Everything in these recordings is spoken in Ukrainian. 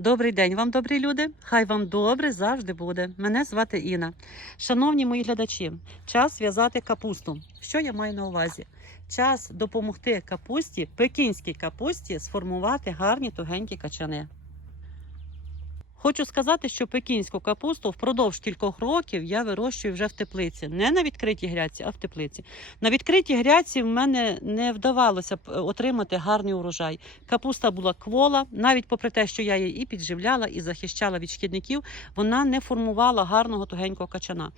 Добрий день вам, добрі люди. Хай вам добре завжди буде. Мене звати Інна. Шановні мої глядачі, час в'язати капусту. Що я маю на увазі? Час допомогти капусті, пекінській капусті, сформувати гарні тугенькі качани. Хочу сказати, що пекінську капусту впродовж кількох років я вирощую вже в теплиці. Не на відкритій грядці, а в теплиці. На відкритій грядці в мене не вдавалося е, отримати гарний урожай. Капуста була квола, навіть попри те, що я її і підживляла, і захищала від шкідників, вона не формувала гарного тугенького качана.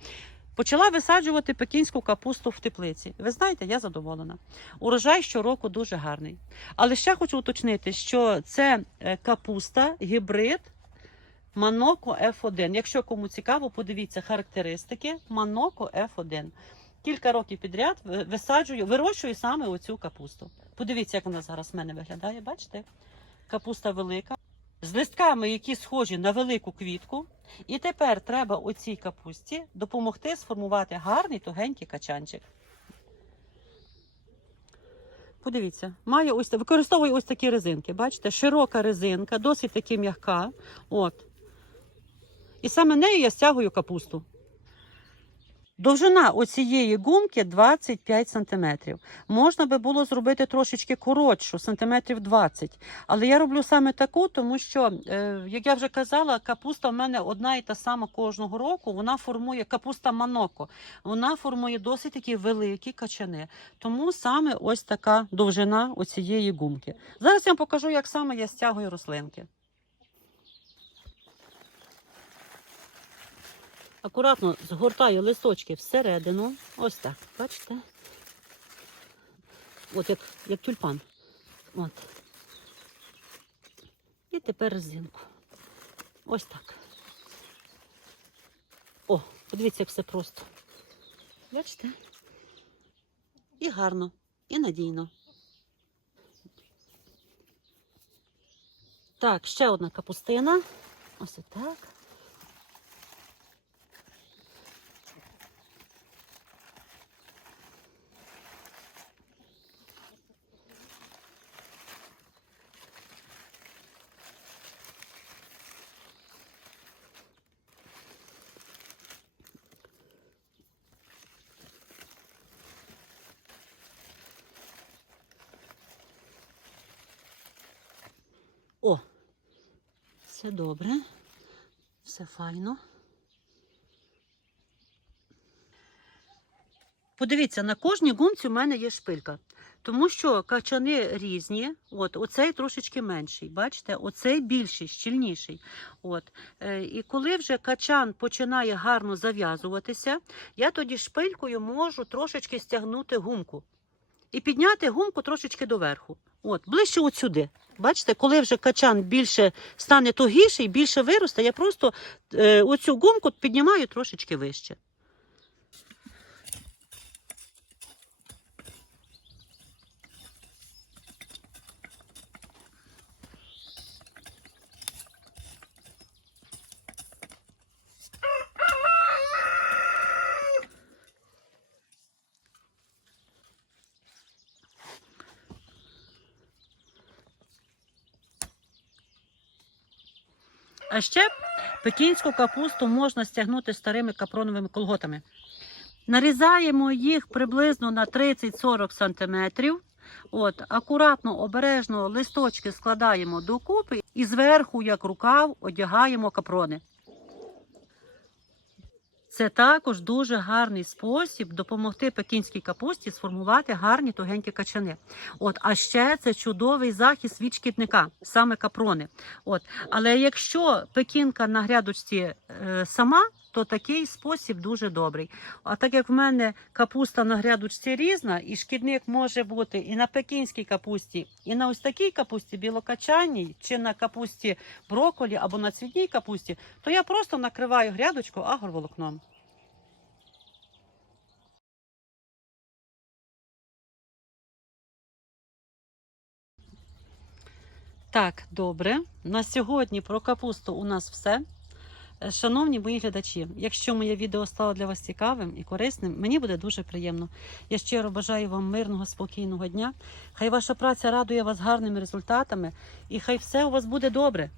Почала висаджувати пекінську капусту в теплиці. Ви знаєте, я задоволена. Урожай щороку дуже гарний. Але ще хочу уточнити, що це е, капуста, гібрид Маноко F1. Якщо кому цікаво, подивіться характеристики Маноко F1. Кілька років підряд висаджую, вирощую саме оцю капусту. Подивіться, як вона зараз в мене виглядає. Бачите? Капуста велика. З листками, які схожі на велику квітку. І тепер треба оцій капусті допомогти сформувати гарний тугенький качанчик. Подивіться, має ось використовую ось такі резинки. Бачите, широка резинка, досить таки м'яка. От. І саме нею я стягую капусту. Довжина оцієї гумки 25 см. Можна би було зробити трошечки коротшу, сантиметрів 20. Але я роблю саме таку, тому що, е, як я вже казала, капуста в мене одна і та сама кожного року. Вона формує капуста маноко. Вона формує досить такі великі качани. Тому саме ось така довжина оцієї гумки. Зараз я вам покажу, як саме я стягую рослинки. Акуратно згортаю листочки всередину. Ось так. Бачите? От як, як тюльпан. От. І тепер резинку. Ось так. О, подивіться, як все просто. Бачите? І гарно, і надійно. Так, ще одна капустина. Ось так. О, все добре, все файно. Подивіться, на кожній гумці у мене є шпилька. Тому що качани різні. От, оцей трошечки менший. Бачите, оцей більший, щільніший. От. Е, і коли вже качан починає гарно зав'язуватися, я тоді шпилькою можу трошечки стягнути гумку і підняти гумку трошечки доверху. От, ближче от сюди. Бачите, коли вже качан більше стане тугіший, більше виросте, я просто е, оцю гумку піднімаю трошечки вище. А ще пекінську капусту можна стягнути старими капроновими колготами. Нарізаємо їх приблизно на 30-40 см. От, акуратно, обережно листочки складаємо докупи і зверху, як рукав, одягаємо капрони. Це також дуже гарний спосіб допомогти пекінській капусті сформувати гарні тугенькі качани. От, а ще це чудовий захист від шкідника, саме капрони. От, але якщо пекінка на грядочці е, сама, то такий спосіб дуже добрий. А так як в мене капуста на грядочці різна, і шкідник може бути і на пекінській капусті, і на ось такій капусті білокачаній, чи на капусті броколі або на цвітній капусті, то я просто накриваю грядочку агроволокном. Так, добре. На сьогодні про капусту у нас все. Е, Шановні мої глядачі, якщо моє відео стало для вас цікавим і корисним, мені буде дуже приємно. Я щиро бажаю вам мирного, спокійного дня. Хай ваша праця радує вас гарними результатами, і хай все у вас буде добре.